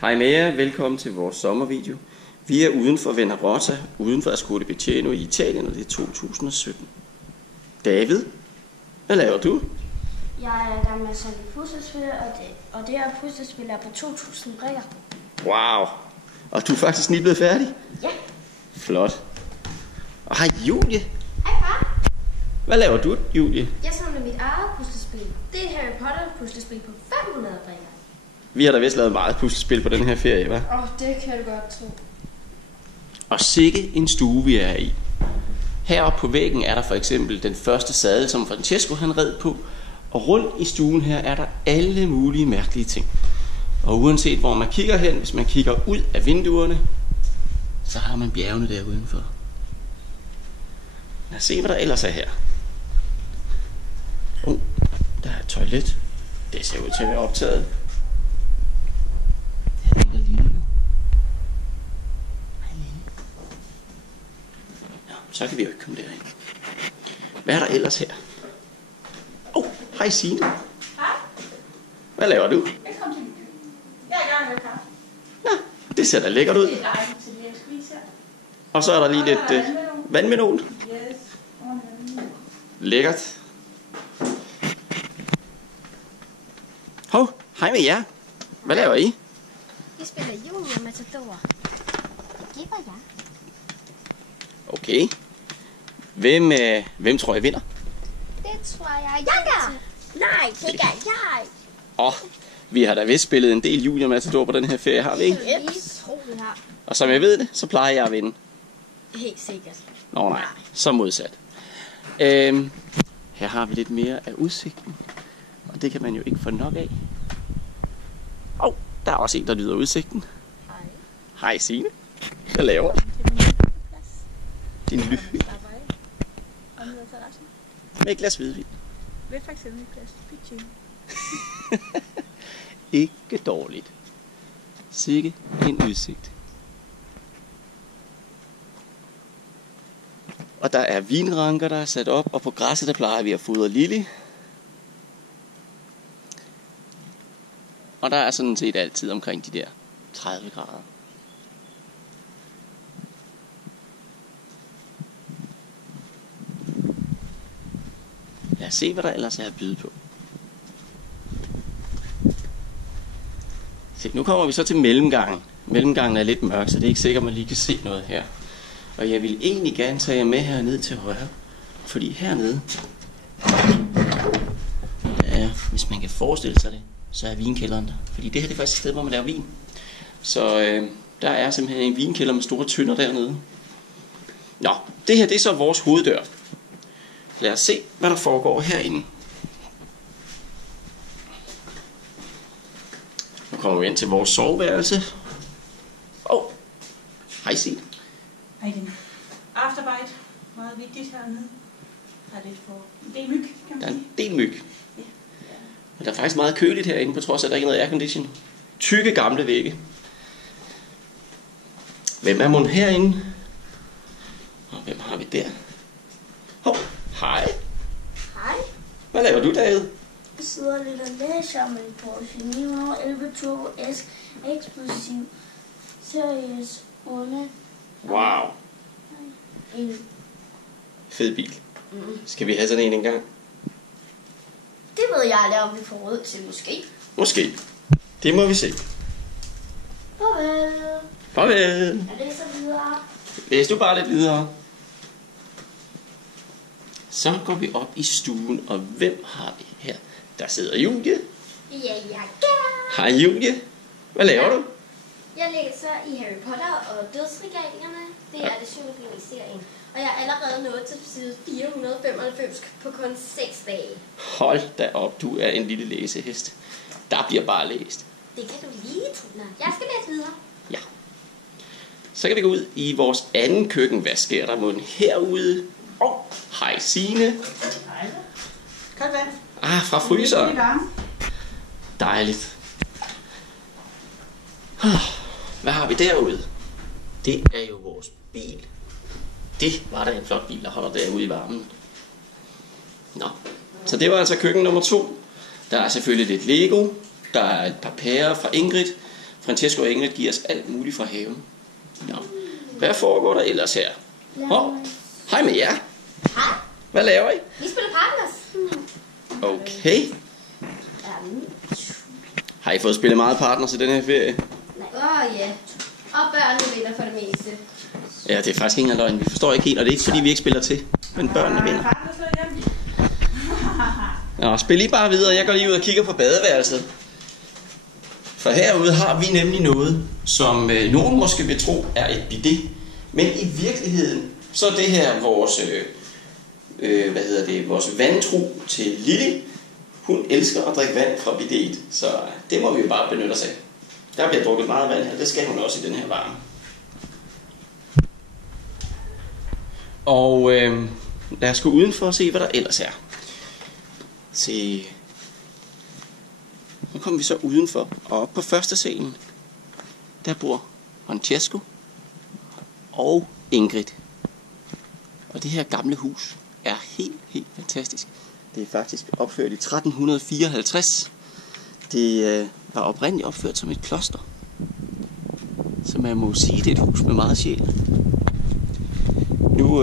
Hej med jer, velkommen til vores sommervideo. Vi er uden for Venarotta, uden for Ascoli Piceno i Italien, og det er 2017. David, hvad laver du? Jeg er i gang med at sælge puslespil, og det her puslespil er på 2000 brikker. Wow, og du er faktisk lige blevet færdig? Ja. Flot. Og hej Julie. Hej far. Hvad laver du, Julie? Jeg samler mit eget puslespil. Det er et Harry Potter puslespil på 500 brikker. Vi har da vist lavet meget puslespil på den her ferie, hva'? Det kan du godt tro. Og sikke en stue vi er i. Heroppe på væggen er der for eksempel den første sadel, som Francesco han red på. Og rundt i stuen her er der alle mulige mærkelige ting. Og uanset hvor man kigger hen, hvis man kigger ud af vinduerne, så har man bjergene der udenfor. Lad os se, hvad der ellers er her. Der er et toilet. Det ser ud til at være optaget. Her ligger Lille nu. Hej Lille. Nå, så kan vi jo ikke komme derind. Hvad er der ellers her? Hej Signe. Hej. Hvad laver du? Velkommen til min køkken. Jeg er i gang med kaffe. Ja, det ser da lækkert ud. Det er dejligt til lige at spise her. Og så er der lige lidt vandmelon. Yes. Lækkert. Hov, hej med jer. Hvad laver I? Vi spiller Junior Matador. Det var jeg. Okay. Hvem tror jeg vinder? Det tror jeg. Jeg. Nej, det er jeg. Vi har da vist spillet en del Junior Matador på den her ferie, har vi ikke? Yes. Vi har. Og som jeg ved det, så plejer jeg at vinde. Helt sikkert. Nå nej, så modsat. Her har vi lidt mere af udsigten. Og det kan man jo ikke få nok af. Der er også en, der lyder udsigten. Hej. Hej Signe. Hvad laver du? Din lyhyld. Med et glas hvidvin. Vil for eksempel et glas pitching. Ikke dårligt. Sikke en udsigt. Og der er vinranker, der er sat op, og på græsset der plejer vi at fodre Lily. Og der er sådan set altid omkring de der 30 grader. Lad os se, hvad der ellers er at byde på. Se, nu kommer vi så til mellemgangen. Mellemgangen er lidt mørk, så det er ikke sikkert, at man lige kan se noget her. Og jeg vil egentlig gerne tage jer med herned til højre. Fordi hernede, hvis man kan forestille sig det, så er vinkælderen der. Fordi det her det er faktisk et sted, hvor man laver vin. Så der er simpelthen en vinkælder med store tønder dernede. Nå, det her det er så vores hoveddør. Lad os se, hvad der foregår herinde. Nu kommer vi ind til vores soveværelse. Hej Signe. Hej igen. Afterarbejde. Meget vigtigt hernede. Der er lidt for en del myg, kan man Der er sige. en del myg. Ja. Men der er faktisk meget køligt herinde, på trods af, at der ikke er noget aircondition. Tykke gamle vægge. Hvem er mon herinde? Og hvem har vi der? Hej. Hej. Hvad laver du, David? Jeg sidder lidt og læser om en Porsche 911 Turbo S Explosiv Series Urne. Wow. En. Fed bil. Skal vi have sådan en engang? Det ved jeg aldrig, om vi får råd til, måske. Måske. Det må vi se. Farvel. Farvel. Jeg læser videre. Læs du bare lidt videre. Så går vi op i stuen, og hvem har vi her? Der sidder Julie. Ja. Hej Julie. Hvad laver du? Jeg læser i Harry Potter og Dødsregalierne. Det er det 7. bind i serien. Og jeg er allerede nået til side 495 på kun 6 dage. Hold da op, du er en lille læsehest. Der bliver bare læst. Det kan du lige tro. Jeg skal læse videre. Ja. Så kan vi gå ud i vores anden køkken. Hvad sker der mon herude? Hej Signe. Hej. Koldt vand. Fra fryseren. Det er varme. Dejligt. Hvad har vi derude? Det er jo vores bil. Det var da en flot bil, der holder derude i varmen. Nå, så det var altså køkken nummer 2. Der er selvfølgelig lidt Lego. Der er et par pærer fra Ingrid. Francesco og Ingrid giver os alt muligt fra haven. Nå. Hvad foregår der ellers her? Hej med jer. Hej. Hvad laver I? Vi spiller Partners. Okay. Har I fået spillet meget Partners i den her ferie? Ja. Og børnene vinder for det meste. Ja, det er faktisk ingen løgn. Vi forstår ikke helt, og det er ikke fordi vi ikke spiller til. Men børnene vinder. Nå, spil lige bare videre. Jeg går lige ud og kigger på badeværelset. For herude har vi nemlig noget, som nogen måske vil tro er et bidet. Men i virkeligheden, så er det her vores, vores vandtro til Lili. Hun elsker at drikke vand fra bidet, så det må vi jo bare benytte os af. Der bliver drukket meget vand her, det skal hun også i den her varme. Og lad os gå udenfor og se, hvad der ellers er. Se. Nu kommer vi så udenfor, og op på første salen, der bor Francesco og Ingrid. Og det her gamle hus er helt fantastisk. Det er faktisk opført i 1354. Det var oprindeligt opført som et kloster. Så man må sige, det er et hus med meget sjæl. Nu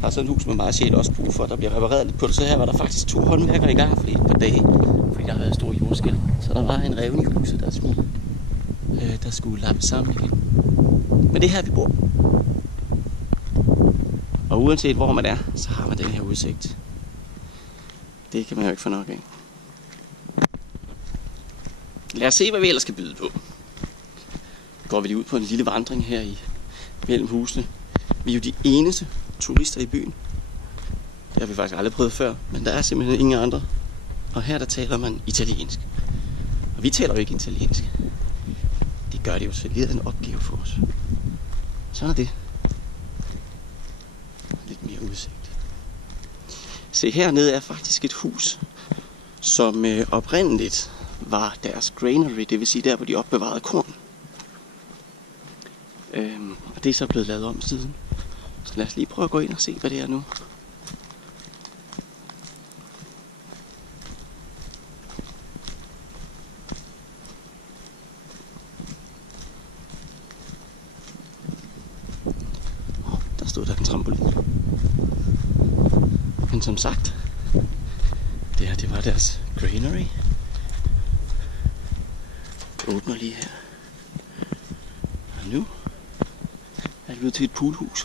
har sådan et hus med meget sjæl også brug for, at der bliver repareret lidt på det. Så her var der faktisk 2 håndværkere i gang for et par dage, fordi der har været stor jordskælv. Så der var en revne i huset, der skulle lappes sammen igen. Men det er her, vi bor. Og uanset hvor man er, så har man den her udsigt. Det kan man jo ikke få nok af. Lad os se, hvad vi ellers skal byde på. Går vi lige ud på en lille vandring her mellem husene. Vi er jo de eneste turister i byen. Det har vi faktisk aldrig prøvet før, men der er simpelthen ingen andre. Og her der taler man italiensk. Og vi taler jo ikke italiensk. Det gør det jo, så det er en opgave for os. Sådan er det. Lidt mere udsigt. Se, hernede er faktisk et hus, som oprindeligt var deres granary, det vil sige der, hvor de opbevarede korn. Og det er så blevet lavet om siden. Så lad os lige prøve at gå ind og se, hvad det er nu. Der stod der en trampolin. Men som sagt, det var deres granary. Jeg åbner lige her. Og nu er det blevet til et poolhus.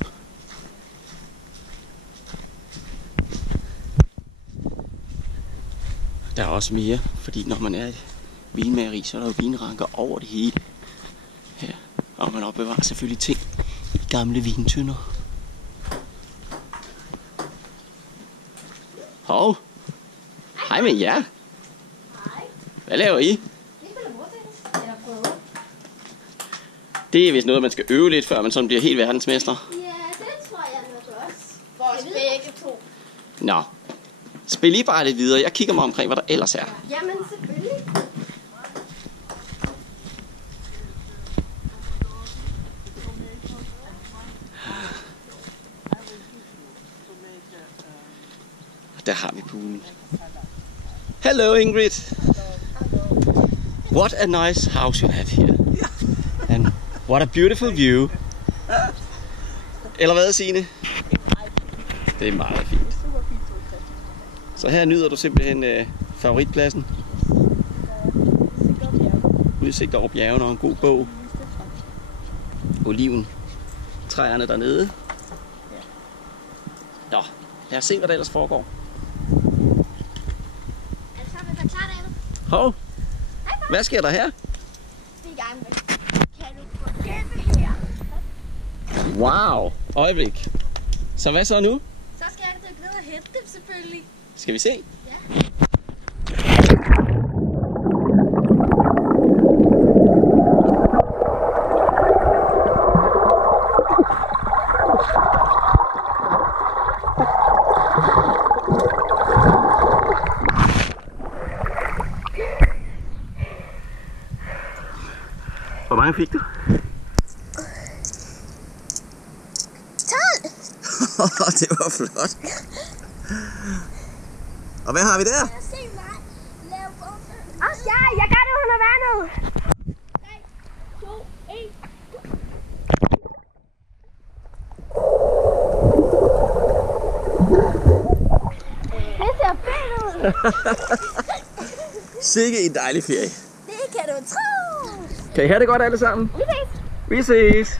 Der er også mere, fordi når man er et vinmageri, så er der jo vinranker over det hele her. Og man opbevarer selvfølgelig ting i gamle vintønder. Hov. Hej med jer. Hej. Hvad laver I? Vi spiller bordtennis. Eller prøver. Det er vist noget, man skal øve lidt, før man sådan bliver helt verdensmester. Ja, det tror jeg nok også. For os begge to. Nå. Spil lige bare lidt videre. Jeg kigger mig omkring, hvad der ellers er. Jamen, selvfølgelig. Der har vi poolen. Hello Ingrid. What a nice house you have here. And what a beautiful view. Eller hvad, Signe? Det er meget fint. Så her nyder du simpelthen favoritpladsen. Udsigt over bjergene og en god bog. Oliven. Træerne dernede. Nå, lad os se, hvad der ellers foregår. Hov, hvad sker der her? Vi er i gang med. Kan du få det her? Wow, øjeblik. Så hvad så nu? Så skal jeg dykke ned og hente dem selvfølgelig. Skal vi se? Ja. Hvor mange fik du? 12! Det var flot. Og hvad har vi der? Ja, jeg gør det under vandet. Sikke en dejlig ferie. Det kan du tro. Kan I have det godt alle sammen? Vi ses. Vi ses.